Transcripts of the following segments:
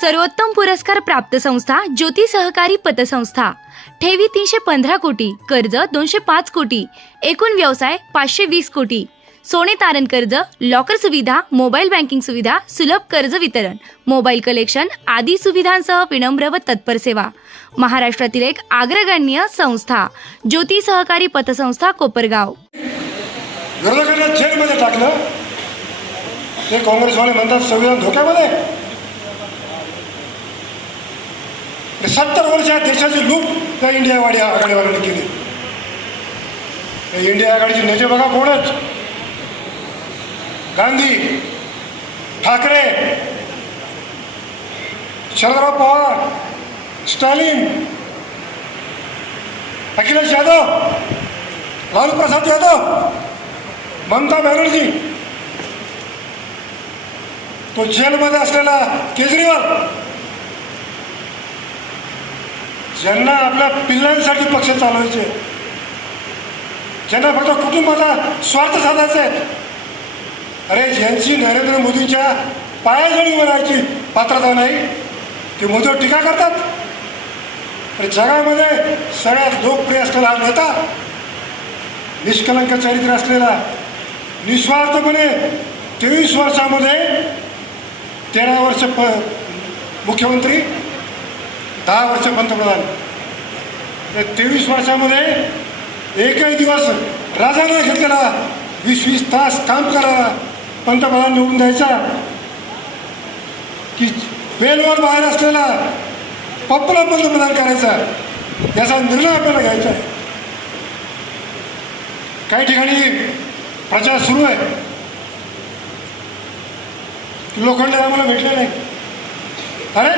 सर्वोत्तम पुरस्कार प्राप्त संस्था ज्योती सहकारी पतसंस्था. ठेवी तीनशे पंधरा कोटी कर्ज दोनशे पाच कोटी एकूण व्यवसाय पाचशे वीस कोटी. सोने तारण कर्ज लॉकर सुविधा मोबाईल बँकिंग सुविधा सुलभ कर्ज वितरण मोबाईल कलेक्शन आदी सुविधांसह विनम्र व तत्पर सेवा. महाराष्ट्रातील एक अग्रगण्य संस्था ज्योती सहकारी पतसंस्था कोपरगाव. टाकलं. ते काँग्रेसवाले म्हणतात संविधान धोक्यामध्ये. सत्तर वर्ष या देशाची लूट त्या इंडियावाडी आघाडीवाल्यांनी केली. इंडिया आघाडीचे नेते बघा कोणच? गांधी ठाकरे शरदराव पवार स्टॅलिन अखिलेश यादव लालू प्रसाद यादव ममता बॅनर्जी. तो जेलमध्ये असलेला केजरीवाल ज्यांना आपल्या पिल्लांसाठी पक्ष चालवायचे ज्यांना फक्त कुटुंबाचा स्वार्थ साधायचा आहे. अरे ज्यांची नरेंद्र मोदींच्या पायाजळी बनायची पात्रता नाही ते मोदीवर टीका करतात. आणि जगामध्ये सगळ्यात लोकप्रिय असलेला हा नेता निष्कलंक चरित्र असलेला निस्वार्थपणे तेवीस वर्षामध्ये तेरा वर्ष प मुख्यमंत्री दहा वर्ष पंतप्रधान. या तेवीस वर्षामध्ये एकही दिवस राजाला घेतलेला वीस वीस तास काम करायला पंतप्रधान निवडून द्यायचा. की वेलवर बाहेर असलेला पप्पला पंतप्रधान करायचा याचा निर्णय आपल्याला घ्यायचा आहे. काही ठिकाणी प्रचार सुरू आहे. लोखंड आम्हाला भेटले नाही अरे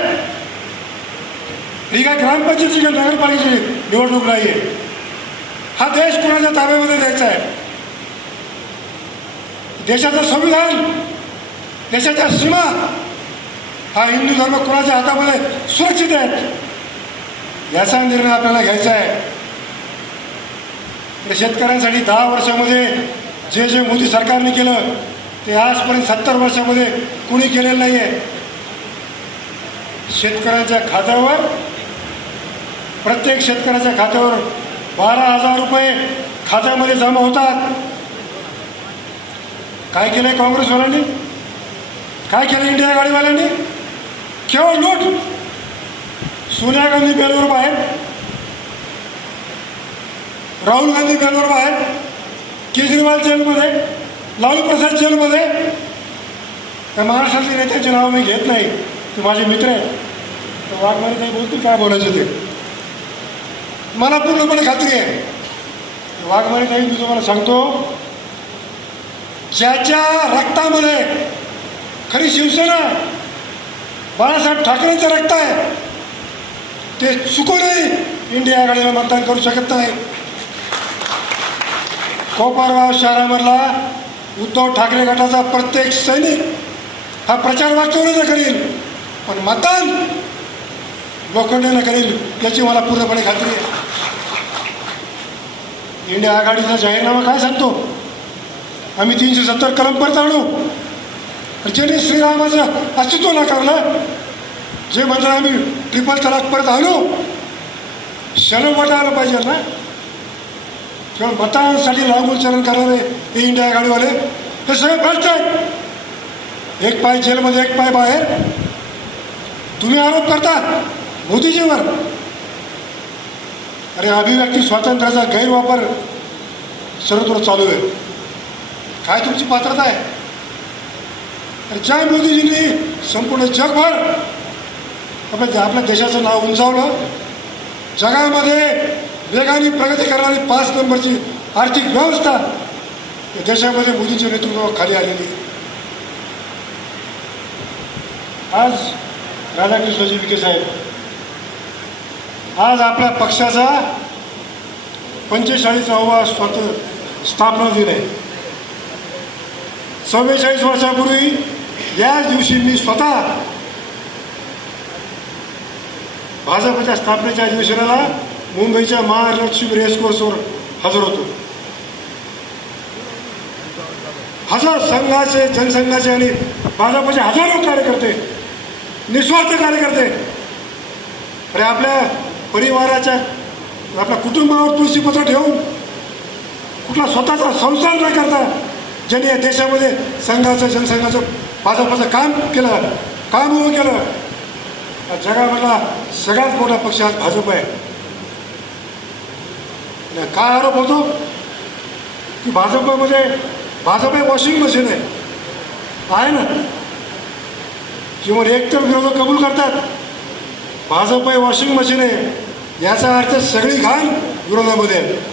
ही काय ग्रामपंचायतीची किंवा नगरपालिकेची निवडणूक नाही आहे हा देश कोणाच्या ताब्यामध्ये द्यायचा आहे देशाचं संविधान देशाच्या सीमा हा हिंदू धर्म कोणाच्या हातामध्ये सुरक्षित आहेत याचा निर्णय आपल्याला घ्यायचा आहे शेतकऱ्यांसाठी दहा वर्षामध्ये जे जे मोदी सरकारने केलं ते आजपर्यंत सत्तर वर्षामध्ये कुणी केलेलं नाही आहे शेतकऱ्यांच्या खात्यावर प्रत्येक शेतकऱ्याच्या खात्यावर बारा हजार रुपये खात्यामध्ये जमा होतात. काय केलं आहे काँग्रेसवाल्यांनी? काय केलं इंडिया गाडीवाल्यांनी? केवळ लूट. सोनिया गांधी बेलवर बाहेर. राहुल गांधी बेलवर बाहेर. केजरीवाल जेलमध्ये. लालू प्रसाद जेलमध्ये. त्या महाराष्ट्रातले नेत्याचे नाव मी घेत नाही. ते माझे मित्र आहेत. तर वाघमारे काही बोलतील काय बोलायचं ते? मला पूर्णपणे खात्री आहे. वाघमारी काही मी तुम्हाला सांगतो. ज्याच्या रक्तामध्ये खरी शिवसेना बाळासाहेब ठाकरेंचं रक्त आहे ते चुकूनही इंडिया आघाडीला मतदान करू शकत नाही. कोपरगाव शहरामधला उद्धव ठाकरे गटाचा प्रत्येक सैनिक हा प्रचार वाचवण्याचा करील पण मतदान लोखंडाला करील याची मला पूर्णपणे खात्री आहे. इंडिया आघाडीचा जाहीरनामा काय सांगतो? आम्ही तीनशे सत्तर कलम परत आणू. ज्याने श्रीरामाचं अस्तित्व नाकारलं जे म्हणतात आम्ही ट्रिपल तलाक परत आणू शरण वाटायला पाहिजे ना? किंवा मतांसाठी लागूचरण करणारे हे इंडिया आघाडीवाले? हे सगळे भ्रष्ट आहेत. एक पाय जेलमध्ये एक पाय बाहेर. तुम्ही आरोप करता मोदीजीवर. आणि अभिव्यक्ती स्वातंत्र्याचा गैरवापर सर्वत्र चालू आहे. काय तुमची पात्रता आहे? आणि ज्या मोदीजींनी संपूर्ण जगभर आपल्या आपल्या देशाचं नाव उंचावलं जगामध्ये वेगाने प्रगती करणारी पाच नंबरची आर्थिक व्यवस्था या देशामध्ये मोदीच्या नेतृत्वाखाली आलेली आज राधाकृष्णजी विखे साहेब आज आपल्या पक्षाचा पंचेचाळीसावा स्वत स्थापना दिन आहे. चव्वेचाळीस वर्षापूर्वी याच दिवशी मी स्वतः भाजपच्या स्थापनेच्या अधिवेशनाला मुंबईच्या महालक्ष्मी रेस कोर्सवर हजर होतो. हजार संघाचे जनसंघाचे आणि भाजपचे हजारो कार्यकर्ते निस्वार्थ कार्यकर्ते अरे आपल्या परिवाराच्या आपल्या कुटुंबावर तुळशीपत्र ठेवून कुठला स्वतःचा संसार न करता ज्यांनी या देशामध्ये संघाचं जनसंघाचं भाजपचं काम केलं काम उभं केलं जगामधला सगळ्यात मोठा पक्ष आज भाजप आहे. काय आरोप होतो? की भाजपमध्ये म्हणजे, भाजप हे वॉशिंग मशीन आहे. आहे ना? किंवा एकतर विरोध कबूल करतात. भाजप पाय वॉशिंग मशीन आहे. याचा अर्थ सगळी घाण विरोधामध्ये आहे.